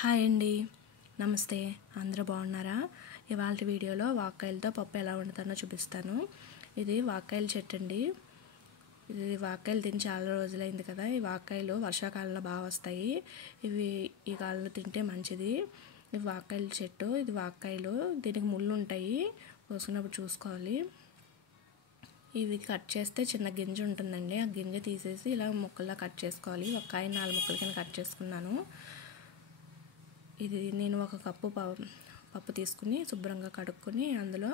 Hi అండి, నమస్తే. అందరూ బాగున్నారా? ఇవాళ వీడియోలో వాక్కాయలతో పప్పు ఎలా వండుతానో చూపిస్తాను. ఇది వాక్కాయల చెట్టు అండి. ఇది వాక్కాయలు తిని చాలా రోజులైంది కదా. ఈ వాక్కాయలు వర్షాకాలంలో బాగా వస్తాయి. ఇవి ఈ కాలంలో తింటే మంచిది. ఇది వాక్కాయల చెట్టు. ఇది వాక్కాయలు, దీనికి ముళ్ళు ఉంటాయి, కోసుకున్నప్పుడు చూసుకోవాలి. ఇవి కట్ చేస్తే చిన్న గింజ ఉంటుందండి, ఆ గింజ తీసేసి ఇలా ముక్కల్లా కట్ చేసుకోవాలి. ఒక కాయ 4 ముక్కల కింద కట్ చేసుకున్నాను. ఇది నేను ఒక కప్పు పప్పు తీసుకుని శుభ్రంగా కడుక్కొని అందులో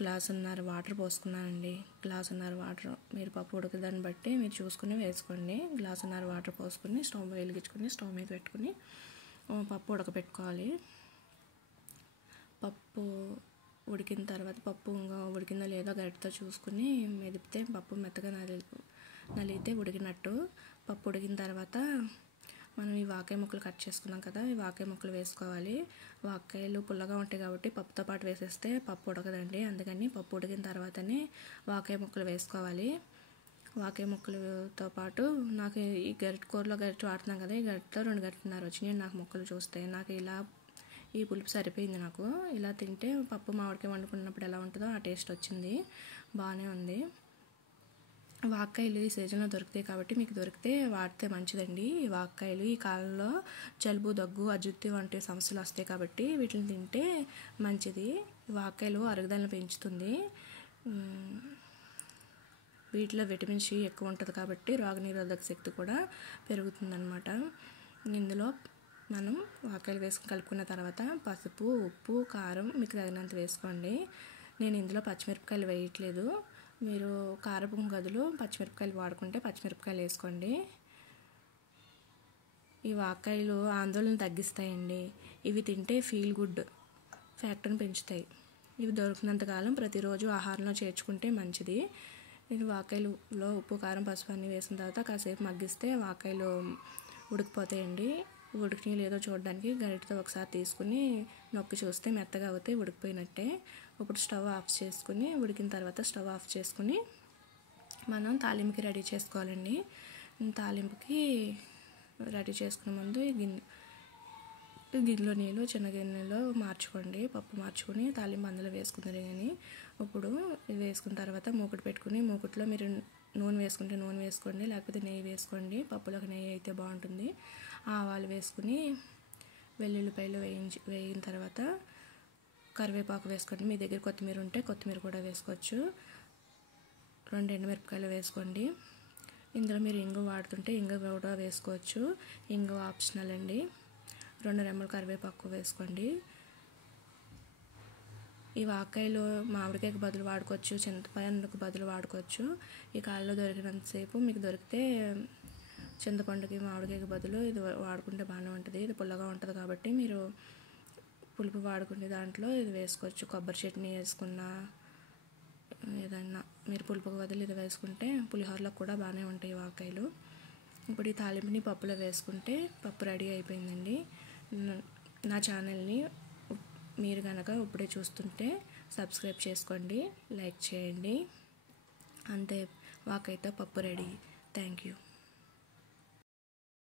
గ్లాసున్నర వాటర్ పోసుకున్నానండి. గ్లాసున్నర వాటర్, మీరు పప్పు ఉడకదాన్ని బట్టి మీరు చూసుకుని వేసుకోండి. గ్లాసున్నర వాటర్ పోసుకొని స్టవ్ వెలిగించుకొని స్టవ్ మీద పెట్టుకుని పప్పు ఉడకబెట్టుకోవాలి. పప్పు ఉడికిన తర్వాత పప్పు ఉడికిందో లేదో గరిటెతో చూసుకుని మెదిపితే పప్పు మెత్తగా నలిగితే ఉడికినట్టు. పప్పు ఉడికిన తర్వాత మనం ఈ వాకాయ ముక్కలు కట్ చేసుకున్నాం కదా, ఈ వాకాయ ముక్కలు వేసుకోవాలి. వాకాయలు పుల్లగా ఉంటాయి కాబట్టి పప్పుతో పాటు వేసేస్తే పప్పు ఉడకదండి. అందుకని పప్పు ఉడికిన తర్వాతనే వాకాయ ముక్కలు వేసుకోవాలి. వాకాయ ముక్కలతో పాటు నాకు ఈ గరిటె కూరలో గరిటె వాడుతున్నాం కదా, ఈ గరిటెతో 2 గరిటెన్నర వచ్చినాయి నాకు ముక్కలు చూస్తే. నాకు ఇలా ఈ పులుపు సరిపోయింది. నాకు ఇలా తింటే పప్పు మామిడికాయ వండుకున్నప్పుడు ఎలా ఉంటుందో ఆ టేస్ట్ వచ్చింది, బాగానే ఉంది. వాక్కాయలు ఈ సీజన్లో దొరుకుతాయి కాబట్టి మీకు దొరికితే వాడితే మంచిదండి. ఈ వాక్కాయలు ఈ కాలంలో జలుబు, దగ్గు, అజుత్తి వంటి సమస్యలు వస్తాయి కాబట్టి వీటిని తింటే మంచిది. వాక్కాయలు అరుగుదలను పెంచుతుంది. వీటిలో విటమిన్ సి ఎక్కువ ఉంటుంది కాబట్టి రోగనిరోధక శక్తి కూడా పెరుగుతుందన్నమాట. ఇందులో మనం వాక్కాయలు వేసుకుని కలుపుకున్న తర్వాత పసుపు, ఉప్పు, కారం మీకు తగినంత వేసుకోండి. నేను ఇందులో పచ్చిమిరపకాయలు వేయట్లేదు. మీరు కారపు బదులు పచ్చిమిరపకాయలు వాడుకుంటే పచ్చిమిరపకాయలు వేసుకోండి. ఈ వాక్కాయలు ఆందోళన తగ్గిస్తాయండి. ఇవి తింటే ఫీల్ గుడ్ ఫ్యాక్టర్ని పెంచుతాయి. ఇవి దొరికినంతకాలం ప్రతిరోజు ఆహారంలో చేర్చుకుంటే మంచిది. ఇది వాక్కాయలులో ఉప్పు, కారం, పసుపు అన్నీ వేసిన తర్వాత కాసేపు మగ్గిస్తే వాక్కాయలు ఉడికిపోతాయండి. ఉడికి లేదో చూడడానికి గరిటెతో ఒకసారి తీసుకుని నొక్కి చూస్తే మెత్తగా అవుతాయి, ఉడికిపోయినట్టే. ఇప్పుడు స్టవ్ ఆఫ్ చేసుకుని ఉడికిన తర్వాత స్టవ్ ఆఫ్ చేసుకుని మనం తాలింపుకి రెడీ చేసుకోవాలండి. తాలింపుకి రెడీ చేసుకునే ముందు గిన్నెలో నీళ్ళు చిన్న గిన్నెలో మార్చుకోండి. పప్పు మార్చుకొని తాలింపు అందులో వేసుకుందరు. కానీ ఇప్పుడు ఇది వేసుకున్న తర్వాత మూకుడు పెట్టుకుని మూకుట్లో మీరు నూనె వేసుకుంటే నూనె వేసుకోండి, లేకపోతే నెయ్యి వేసుకోండి. పప్పులోకి నెయ్యి అయితే బాగుంటుంది. ఆవాలు వేసుకుని వెల్లుల్లిపాయలు వేయిన తర్వాత కరివేపాకు వేసుకోండి. మీ దగ్గర కొత్తిమీర ఉంటే కొత్తిమీర కూడా వేసుకోవచ్చు. 2 ఎండుమిరపకాయలు వేసుకోండి. ఇందులో మీరు ఇంగు వాడుతుంటే ఇంగు కూడా వేసుకోవచ్చు. ఇంగు ఆప్షనల్ అండి. 2 రెమ్మలు కరివేపాకు వేసుకోండి. ఈ వాక్కాయలు మామిడికాయకు బదులు వాడుకోవచ్చు, చింతపండుకు బదులు వాడుకోవచ్చు. ఈ కాలంలో దొరికినంతసేపు మీకు దొరికితే చింతపండుకి మామిడికాయకు బదులు ఇది వాడుకుంటే బాగానే ఉంటుంది. ఇది పుల్లగా ఉంటుంది కాబట్టి మీరు పులుపు వాడుకునే దాంట్లో ఇది వేసుకోవచ్చు. కొబ్బరి చట్నీ వేసుకున్న ఏదన్నా మీరు పులుపుకు బదులు ఇది వేసుకుంటే పులిహోరలో కూడా బాగానే ఉంటాయి వాక్కాయలు. ఇప్పుడు ఈ తాలింపుని పప్పులో వేసుకుంటే పప్పు రెడీ అయిపోయిందండి. నా ఛానల్ని మీరు కనుక ఇప్పుడే చూస్తుంటే సబ్స్క్రైబ్ చేసుకోండి, లైక్ చేయండి. అంతే, వాక్కాయతో పప్పు రెడీ. Thank you.